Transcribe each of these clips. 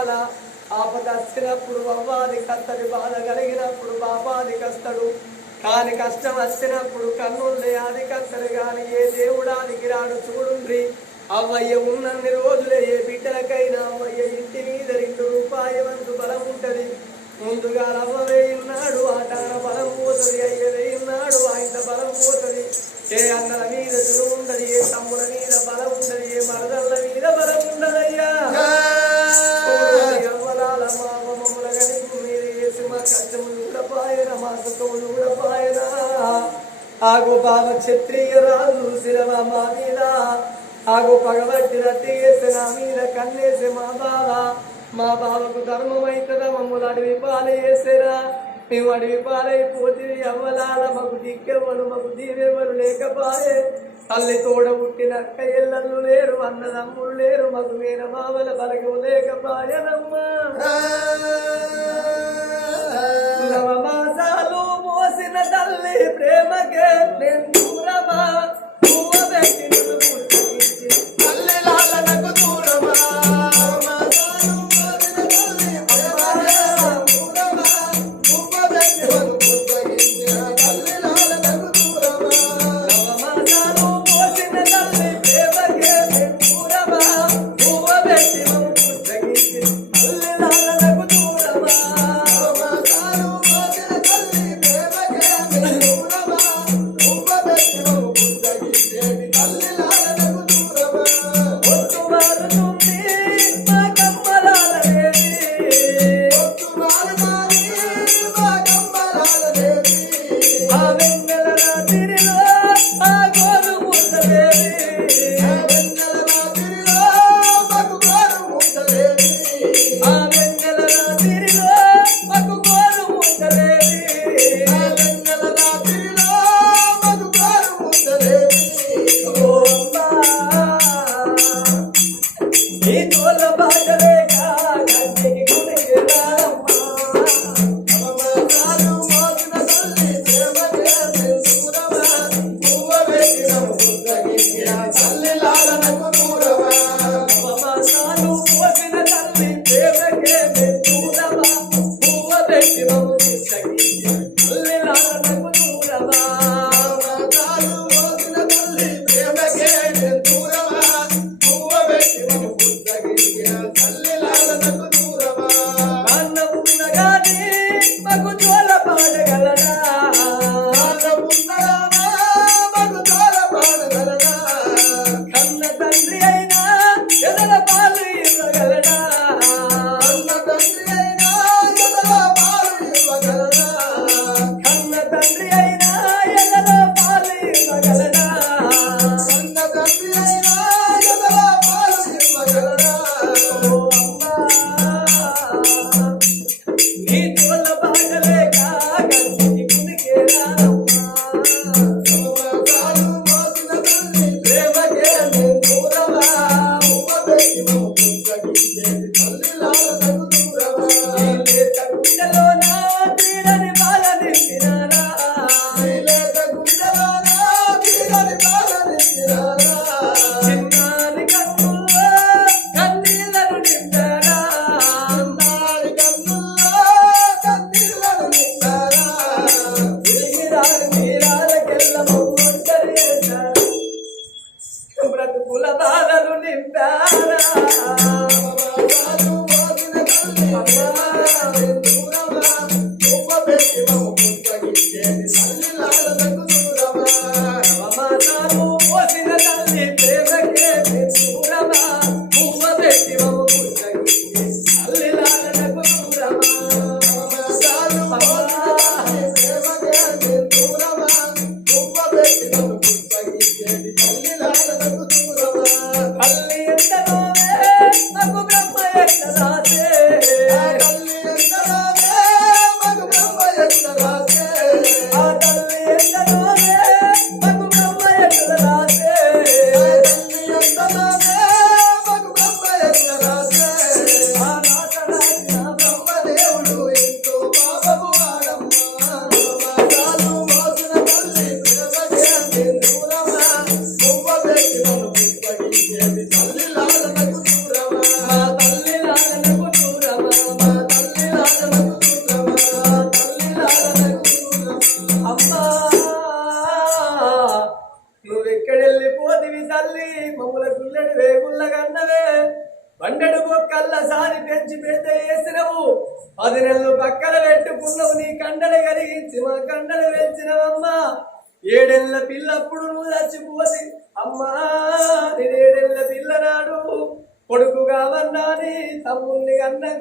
బాధ ఆపద వచ్చినప్పుడు అవ్వాలి కత్తడి బాధ కలిగినప్పుడు పాపాది కస్తడు కాని కష్టం వచ్చినప్పుడు కన్నుండి అది కత్తడు కాని ఏ దేవుడానికి రాడు చూడుండ్రి. అవ్వయ్య ఉన్నన్ని రోజులే ఏ బిడ్డలకైనా అవ్వయ్య ఇంటి మీద రెండు రూపాయి వంతు బలం ఉంటది. ముందుగా రవ్వవే ఇన్నాడు ఆటాన బలం పోతుంది అయ్యవే ఆ ఆయన బలం పోతుంది. ఏ అన్నల మీద చురువు ఉండదు ఏ తమ్ముల మీద బలం ఉండదు ఏ మరదళ్ళ మీద బలం ఉండదయ్యా. మాసతోడు కూడా పాయన ఆగు బావ క్షత్రియ రాజు శిరవ మా మీద ఆగు పగబట్టి రట్టి చేసి కన్నేసి మా బావ. మా బావకు ధర్మం అవుతుందా మమ్మల్ని అడవి పాలు చేసేరా మేము అడవి పాలైపోతే అవ్వలాల మాకు దిక్కెవ్వరు మాకు దీవెవ్వరు లేకపాయే. తల్లి తోడ పుట్టిన అక్క ఎల్లలు లేరు అన్నదమ్ములు లేరు. మాకు వేరే బావల బలగం లేకపాయనమ్మా ప్రేమకే నేను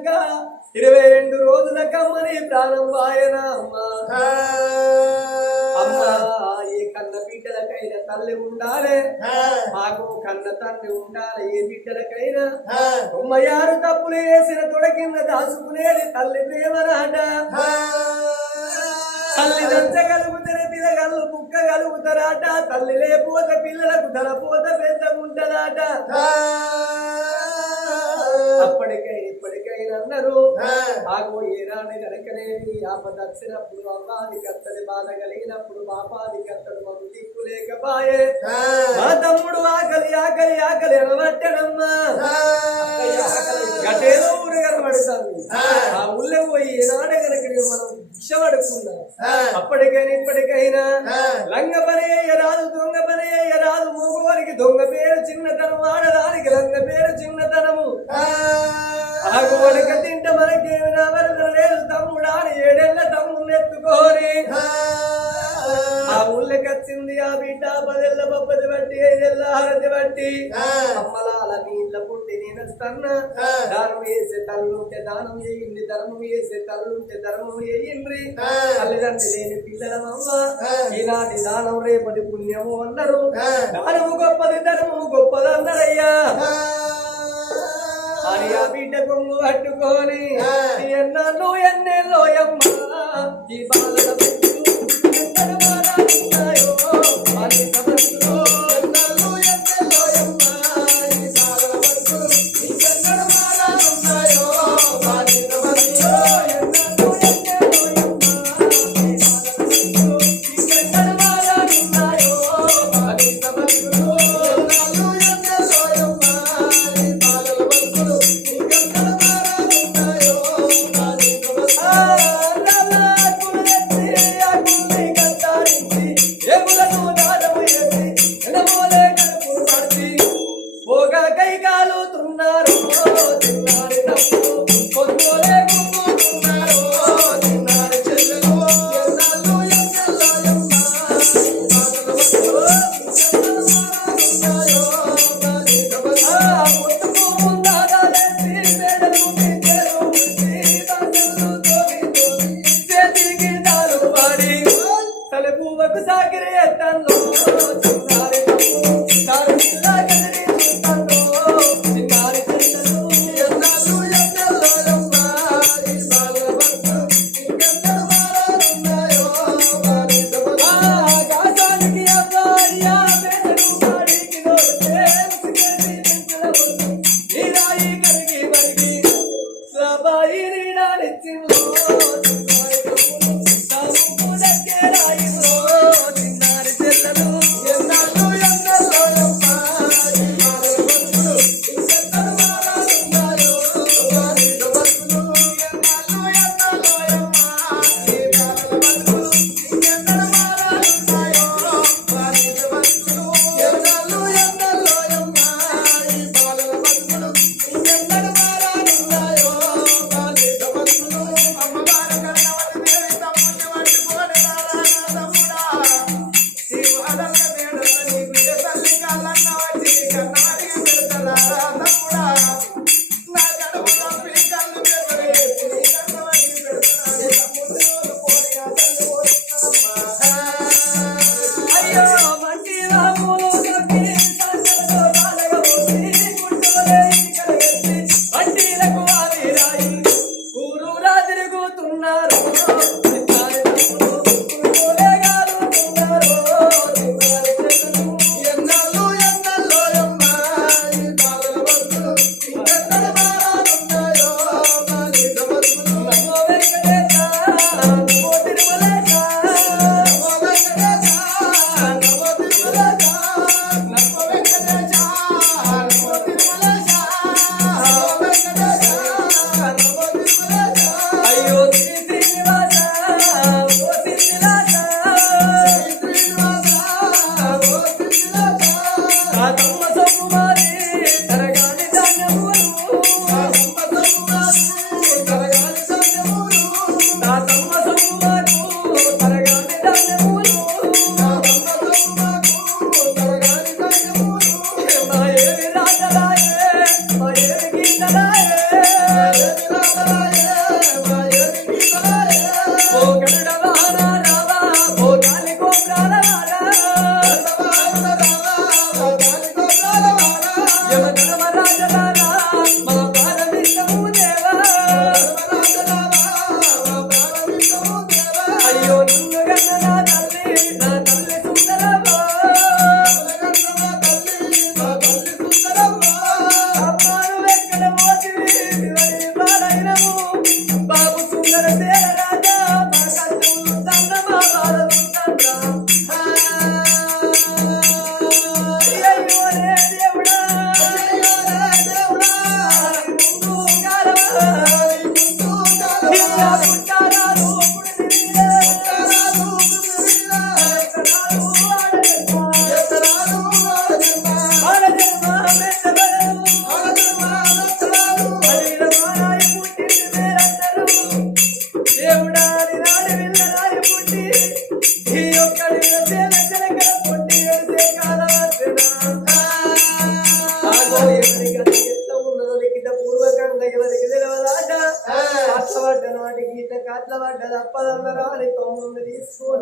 అన్నాక ఇరవై రెండు రోజుల కమ్మని ప్రాణం వాయన అమ్మా. ఏ కన్న బిడ్డలకైనా తల్లి ఉండాలి? మాకు కన్న తండ్రి ఉండాలి ఏ బిడ్డలకైనా? తొంభయారు తప్పులు వేసిన తొడకింద దాచుకునేది తల్లి ప్రేమనాట తల్లి దంచగలుగుతారు పిల్లగల్లు కుక్కగలుగుతారాట తల్లి లేకపోతే పిల్లలకు తలపోత పెద్దగుంటదాట అప్పటికైనా ఇప్పటికైనా అన్నారు. ఆగో ఏనాడు గనకనేది ఆపద వచ్చినప్పుడు అమ్మాది కత్తడి బాధ కలిగినప్పుడు పాపాది కత్తడు మాకు దిక్కు లేకపాయే మా తమ్ముడు ఆకలి ఆకలి ఆకలి అనబట్టడమ్మా గటేదో ఊరు కనబడుతుంది ఆ. ఊళ్ళో పోయి ఏనాడు గనక మనం భిక్ష పడుకున్నాం అప్పటికైనా ఇప్పటికైనా లంగ పని రాదు దొంగ పని రాదు మూగవారికి దొంగ పేరు చిన్నతనం ఆడదానికి లంగ పేరు చిన్నతనము. ఆగువడక తింట మనకేమి రావరణ లేదు తమ్ముడా అని ఏడేళ్ళ తమ్ముడిని ఎత్తుకోరి ఆ. ఊళ్ళకచ్చింది ఆ బిడ్డ పదెళ్ళ పప్పది బట్టి అమ్మలాల నీళ్ళ పుట్టి నేనస్తన్న దానం వేసే తల్లుంటే దానం చేయండి ధర్మం వేసే తల్లుంటే ధర్మం చేయండి తల్లిదండ్రి లేని పిల్లలమమ్మ ఈనాటి దానం రేపటి పుణ్యము అన్నారు. దానము గొప్పది ధర్మము గొప్పది అన్నారయ్యా. బిడ్డ కొంగు పట్టుకొని ఎన్నో ఎన్నెల్లో అమ్మ ఈ బాలల Gracias.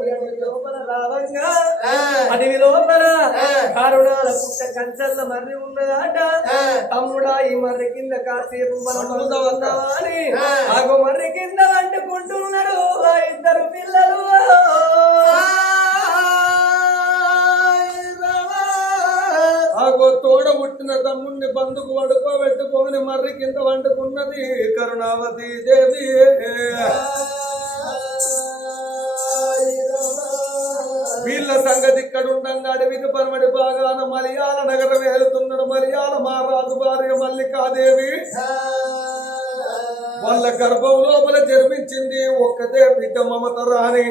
అడవి లోపల రావంగా లోపల పుట్ట కంచల్ల మర్రి ఉన్నదాట తమ్ముడా ఈ మర్రి కింద కాసేపు మనం అని ఆగో మర్రి కింద వండుకుంటున్నారు ఇద్దరు పిల్లలు ఆగో తోడ పుట్టిన తమ్ముణ్ణి బందుకు పడుకోబెట్టుకొని మర్రి కింద వండుకున్నది కరుణావతి దేవి. వీళ్ళ సంగతి ఇక్కడ ఉండంగా అడవికి పరమడి బాగాన మలయాళ నగరం వెళ్తున్నాడు మలయాళ మహారాజు భార్య మల్లికాదేవి. వాళ్ళ గర్భం లోపల జన్మించింది ఒక్కతే బిడ్డ మమత రాని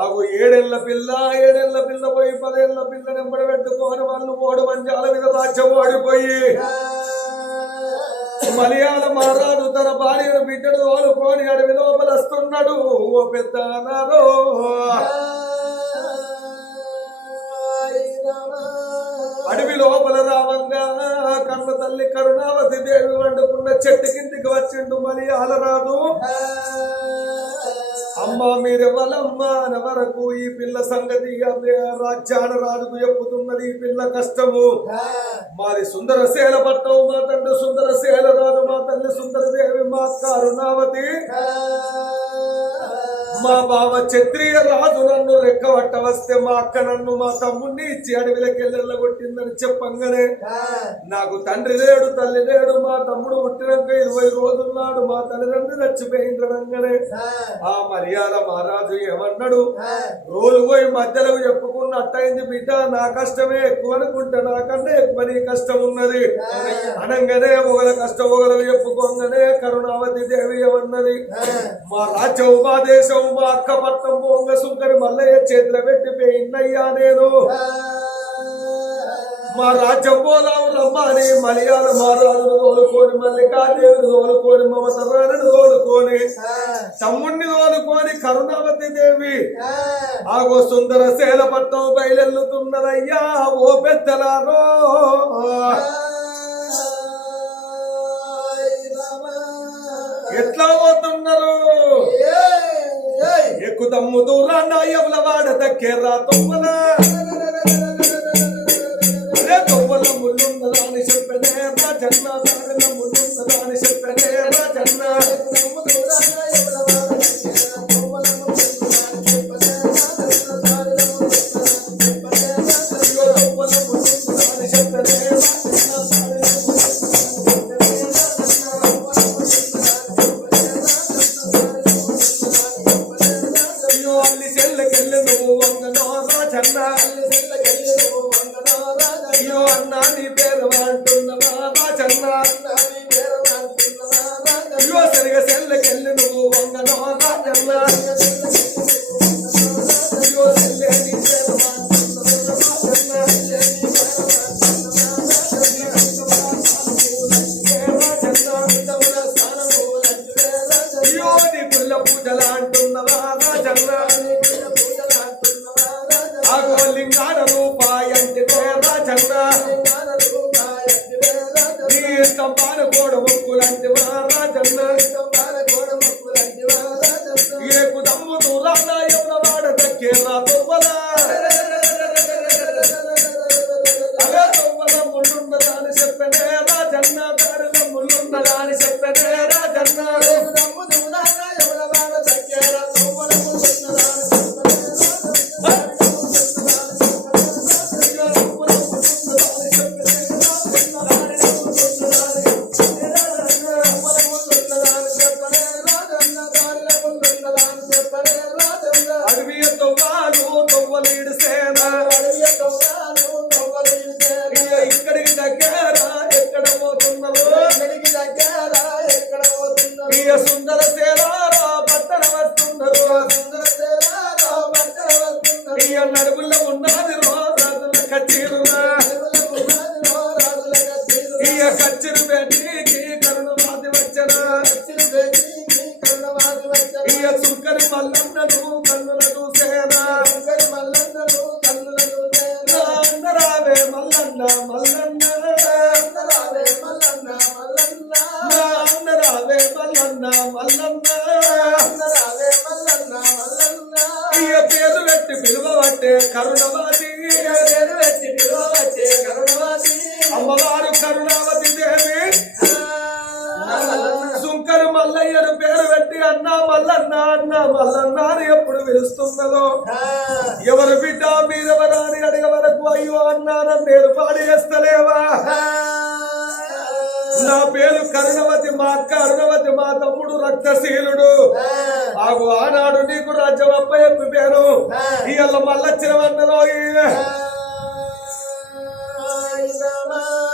ఆగు ఏడేళ్ళ పిల్ల ఏడేళ్ళ పిల్ల పోయి పదేళ్ళ పిల్ల నెంబడి పెట్టుకొని వాళ్ళు ఓడు మంజాల మీద రాజ్యం ఓడిపోయి మలయాళ మహారాజు తన భార్యను బిడ్డను తోలుకొని అడవి లోపల వస్తున్నాడు. ఓ పెద్ద అన్నారు అడవి లోపల రావంగా కన్న తల్లి కరుణావతి దేవి వండుకున్న చెట్టు కిందికి వచ్చిండు మళ్ళీ అలరాదు. అమ్మా మీరెవలమ్మా వరకు ఈ పిల్ల సంగతి రాజ్యాన రాజుకు చెప్పుతున్నది ఈ పిల్ల కష్టము. మాది సుందర శేల పట్టం మా తండ్రి సుందర శేల రాజు మా తల్లి సుందరదేవి మా కరుణావతి. మా బావ క్షత్రియ రాజు నన్ను రెక్కబట్ట వస్తే మా అక్క నన్ను మా తమ్ముడిని ఇచ్చి అడవిలోకి వెళ్ళగొట్టిందని చెప్పంగానే నాకు తండ్రి లేడు తల్లి లేడు మా తమ్ముడు పుట్టినాక ఇరవై రోజులు నాడు మా తల్లిదండ్రులు చచ్చిపోయిందనగానే ఆ. మర్యాద మహారాజు ఏమన్నాడు? రోజు పోయి మధ్యలో చెప్పుకున్న అట్టయింది బిడ్డ నా కష్టమే ఎక్కువ అనుకుంటే నాకన్నా ఎక్కువ నీ కష్టం ఉన్నది. అనగానే ఒకల కష్టం ఒకరు చెప్పుకోగానే కరుణావతి దేవి ఏమన్నది మా రాజ్యం మా దేశం మా అక్క పట్నం పోంగ సుంకరి మల్లయ్య చేతిలో పెట్టి పోయిందయ్యా నేను. మా రాజ్యం పోదాం రమ్మని మలయాళ మహారాజును తోలుకొని మల్లికాదేవిని తోలుకొని మమతరాణిని తోలుకొని తమ్ముణ్ణి తోలుకొని కరుణావతి దేవి. ఆగో సుందర శైలపట్నం బయలెల్లుతున్నదయ్యా ఓ పెద్దలారో. ఎట్లా పోతున్నారు? ఎక్కు తమ్ము దూరాన్న ఎవల వాడ దక్కేరా తొమ్మల అరే తొమ్మల జన్మ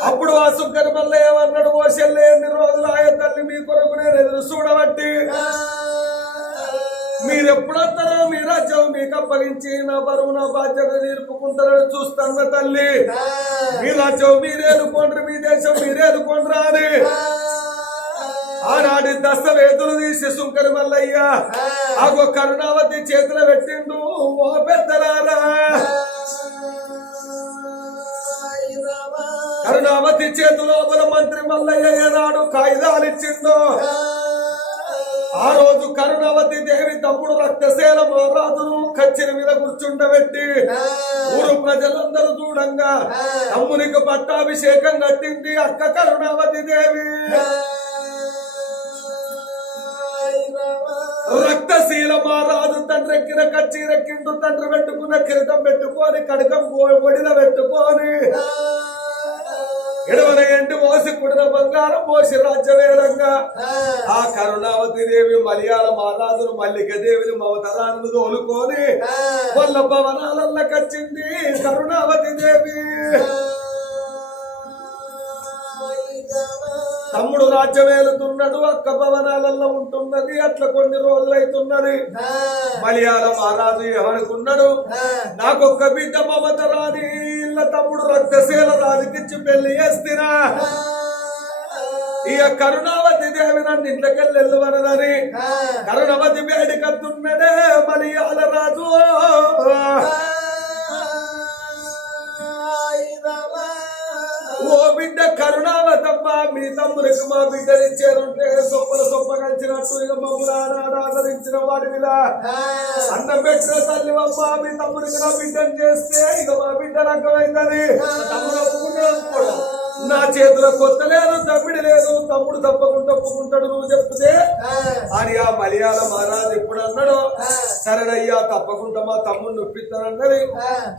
అప్పుడు ఆ సుంకరు మల్ల ఏమన్నాడు? ఓ చెల్లె ఎన్ని రోజులు ఆయ తల్లి మీ కొరకు నేను ఎదురు చూడబట్టి మీరెప్పుడొస్తారో మీ రాజ్యం మీకు అప్పగించి నా బరువు నా బాధ్యత తీర్పుకుంటారని చూస్తాను తల్లి. మీ రాజ్యం మీరేదుకోండ్రి మీ దేశం మీరేదుకోండ్రా అని. ఆనాడి దస్తవేదులు తీసి సుంకరి మల్లయ్య ఆగో కరుణావతి చేతిలో పెట్టిండు ఓ పెద్దలారా కరుణావతి చేతిలో మంత్రి మల్లయ్య ఏనాడు కాగితాలు ఇచ్చిందో? ఆ రోజు కరుణావతి దేవి తమ్ముడు రక్తశీల మహారాజును కచ్చిరి మీద కూర్చుండబెట్టి ఊరు ప్రజలందరూ చూడంగా తమ్మునికి పట్టాభిషేకం కట్టింది అక్క కరుణావతి దేవి. రక్తశీల మహారాజు తండ్రి ఎక్కిన కచ్చిరెక్కిండు తండ్రి పెట్టుకున్న కిరీటం పెట్టుకొని కడకం ఒడిన పెట్టుకొని ఎడవన పోసి కుడిన బంగారం పోసి రాజ్యవేరంగా ఆ. కరుణావతి దేవి మలయాళ మహారాజును మల్లిక దేవిని మమతరాను తోలుకొని వాళ్ళ భవనాలల్ల కచ్చింది కరుణావతి దేవి. తమ్ముడు రాజ్యమేలుతున్నాడు అక్క భవనాలలో ఉంటున్నది అట్లా కొన్ని రోజులైతున్నది. మలయాళ మహారాజు ఏమనుకున్నాడు? నాకొక్క బిడ్డ మమత రాని ఇళ్ళ తమ్ముడు రక్తశీల రాజుకిచ్చి పెళ్ళి చేస్తున్నా. ఇక కరుణావతి దేవి నన్ను ఇంట్లోకెళ్ళి వెళ్ళవనదని. కరుణావతి వేడికత్తున్నడే మలయాళ రాజు. ఓ బిడ్డ కరుణావతమ్మ మీ తమ్ముడికి మా సొప్ప ఆదరించిన వాడి మీద అన్నం పెట్టిన తల్లి అమ్మ మీ తమ్ముడికి నా బిడ్డను చేస్తే ఇక మా బిడ్డ రకమైందని తమ్ముడు ఒప్పుకుంటాడు ఒప్పుకోడు. నా చేతిలో కొత్త లేదు తమ్మిడి లేదు. తమ్ముడు తప్పకుండా ఒప్పుకుంటాడు నువ్వు చెప్తే. అని ఆ మలయాళ మహారాజు ఎప్పుడు అన్నాడు? సరేనయ్యా తప్పకుండా మా తమ్ముడిని నొప్పిస్తానన్నది.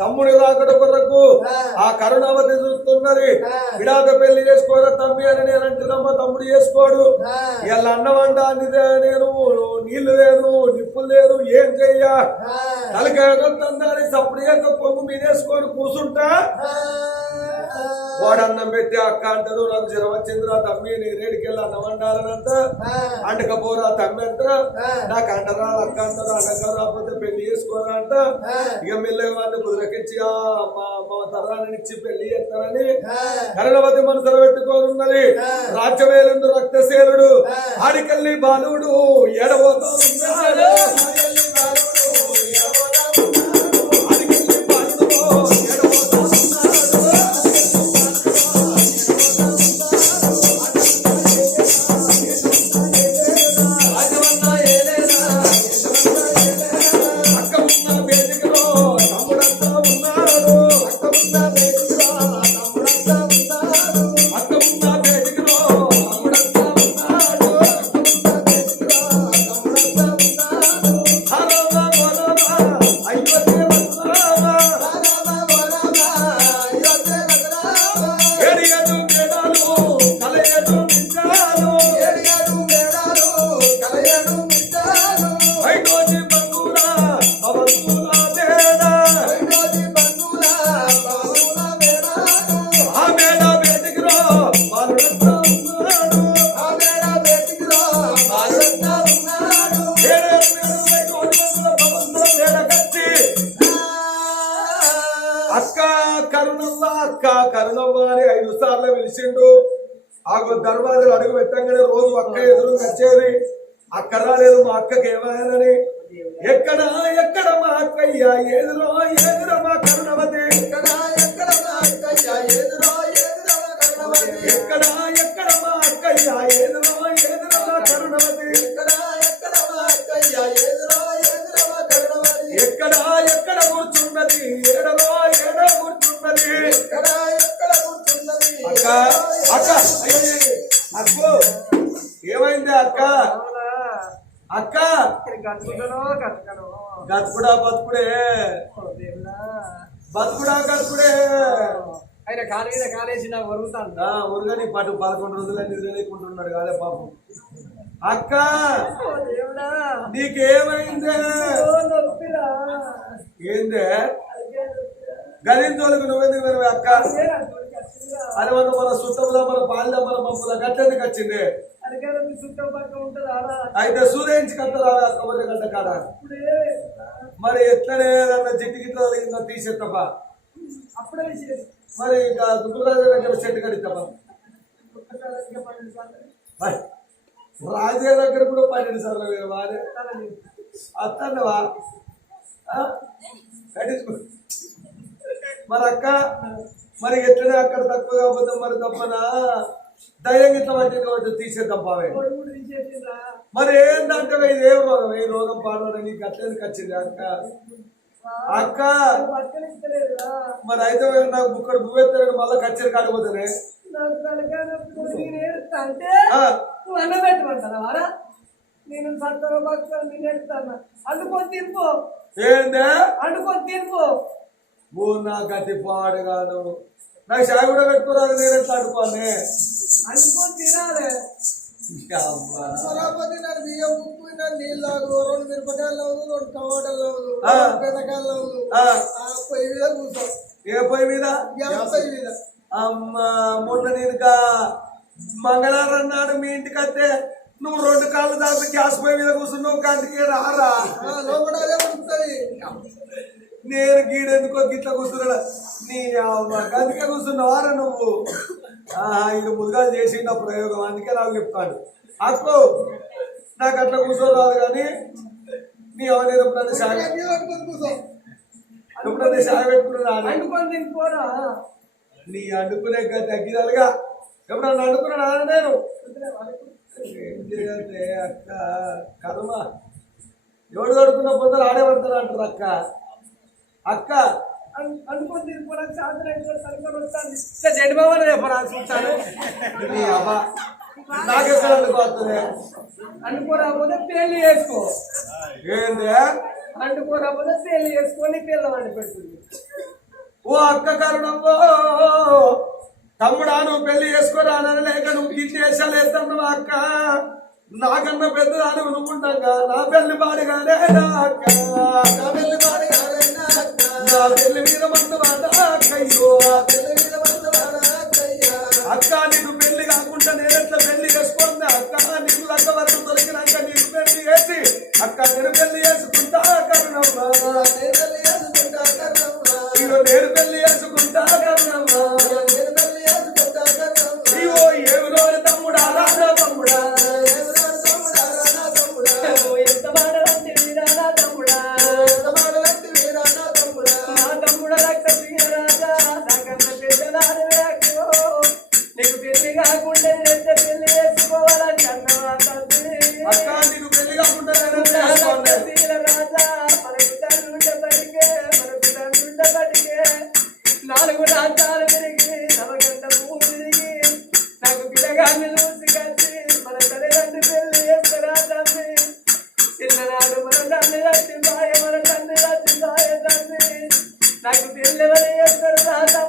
తమ్ముడి రాకడ కొరకు ఆ. కరుణావతి చూస్తున్నది. విడాక పెళ్ళి చేసుకోరా తమ్మి అని నేను అంటున్నా మా తమ్ముడు చేసుకోడు. ఇలా అన్నవంట అందితే నేను నీళ్ళు లేదు నిప్పులు లేదు ఏం చెయ్య? తలకాయ తందాలి సప్పుడు యొక్క పొంగు మీదేసుకొని కూర్చుంటా వాడు అన్నం పెట్టి అక్క అంటారు నాకు జ్వరం వచ్చిందిరా తమ్మి నీ రేడికెళ్ళి అన్నం వండాలనంట అంటకపోరా తమ్మి అంట నాకు అంటరా అక్క అంటారు అనగా రాకపోతే పెళ్ళి చేసుకోరా అంట ఇక మెల్లగా వాడిని కుదిరకిచ్చి మా మా తరాన్ని ఇచ్చి పెళ్ళి చేస్తానని కరణవతి మనసులో పెట్టుకోనున్నది రాజ్యవేలుండు రక్తశీలుడు ఆడికెళ్ళి బాలుడు ఎడబోతా మా ఎదురో ఎదురో మా కరుణవతి. ఎక్కడ ఎక్కడ మా అక్కయ్య ఎదురో ఎదురో మా కరుణవతి. ఎక్కడ ఎక్కడ మా అక్కయ్య ఎదురో ఎదురో మా కరుణవతి ఎక్కడ ఎక్కడ మా ఎదురో ఎదురో మా కరుణవతి ఎక్కడ ఎక్కడ కూర్చున్నది? ఏడలో ఏడో కూర్చున్నది. ఎక్కడ ఎక్కడ కూర్చున్నది అక్క అక్క అయ్యో, అక్కో ఏమైంది అక్క అక్క గట్టుకనో గట్టుకనో గతుకుడా బతుకుడే. బతుకుడా గతుకుడే ఆయన కాలు మీద కాలేసి నాకు వరుగుతాను ఉరుగని పాటు పదకొండు రోజులు నిద్రలేకుంటున్నాడు కాదే పాపం. అక్క నీకేమైందే? ఏందే? గదించోళ్ళకు నువ్వెందుకు వినవే అక్క? అది మన మన సుత్తముల మన పాలిద మన పంపుల గట్టెందుకు వచ్చింది? చుట్టూ? అయితే సూర్యించి అక్క మొదటి గంట కాడ ఇప్పుడే. మరి ఎట్లనే ఏదన్నా జిట్టు గిట్ల తగిలిందో విషయం మరి ఇక దుర్గారాజు దగ్గర సార్లు మరి రాజే దగ్గర కూడా పన్నెండు సార్లు వేరు వారే. అత్తన్నవా? మరి అక్క మరి ఎట్లనే అక్కడ తక్కువ కాకపోతే మరి తప్పనా? ధైర్యం ఇట్లా పట్టింది కాబట్టి తీసేద్దాం బావే. మరి ఏంటంటే ఇది ఏం రోగం ఈ రోగం పాడడం నీకు అట్లెందుకు వచ్చింది అక్క? అక్క. మరి అయితే నాకు బుక్కడు బువ్వెత్తాడు మళ్ళీ కచ్చేరి కాకపోతేనే. నేను అంటే నువ్వు నేను సత్తర భక్తులు నేను ఎడతాను అందుకొని తినుకో. ఏందే? అందుకొని తినుకో. ఓ నా గతి పాడుగాను నాకు చాయ్ కూడా పెట్టుకోరాదు నేను ఎట్లా అడుకోనే అందుకొని తినాలి. సరాపతి నన్ను బియ్యం ఉప్పు నన్ను నీళ్ళు తాగు రెండు మిరపకాయలు రెండు టమాటాలు. రెండు బెండకాయలు ఆ. పొయ్యి మీద కూర్చో. ఏ పొయ్యి మీద? గ్యాస్ పొయ్యి మీద. అమ్మా మొన్న నేనుగా మంగళవారం నాడు మీ ఇంటికి వస్తే నువ్వు రెండు కాళ్ళు దాకా గ్యాస్ పొయ్యి మీద కూర్చున్నావు కంటికి రారా. లోపల నేను గీడెందుకో గిట్ల కూర్చున్నాడు? నీ అందుకే కూర్చున్నావారా నువ్వు? ఇక ముందుగా చేసిండు ప్రయోగం అందుకే నాకు చెప్తాడు. అక్కో నాకు అట్లా కూర్చోరాదు కానీ నీ ఎవరైనా ఎప్పుడైనా సాగ ఎప్పుడైనా సాగ పెట్టుకున్నా అందుకొని తినుకోరా నీ అడ్డుకునే తగ్గిదాలుగా. ఎప్పుడన్నా అడ్డుకున్నాడా నేను? అక్క కర్మ. ఎవడు తడుకున్న పొందలు ఆడే పడతారు అంటారు అక్క. అక్క అన్- అనుకొని తినుకోరా సాధన సరిగ్గా వస్తాను చెడు బాబు చెప్పరా చూస్తాను నాకెక్కడ అనుకోరాకపోతే పెళ్ళి చేసుకో. ఏంది? అంటుకోరాకపోతే పెళ్ళి చేసుకొని పిల్లవాడిని పెడుతుంది. ఓ అక్క కరుణమ్మో తమ్ముడా నువ్వు పెళ్ళి చేసుకోరానని లేక నువ్వు గిట్టి వేసాలు వేస్తాను అక్క? నాకన్నా పెద్దదాని నువ్వుండగా నా పెళ్ళి పాడుగానే నా అక్క. నా పెళ్ళి అక్క, మందు పెళ్ళి కయ్యో మందవాడ అక్కయ్యో నాకు పెళ్ళెవరు చేస్తారు రాజా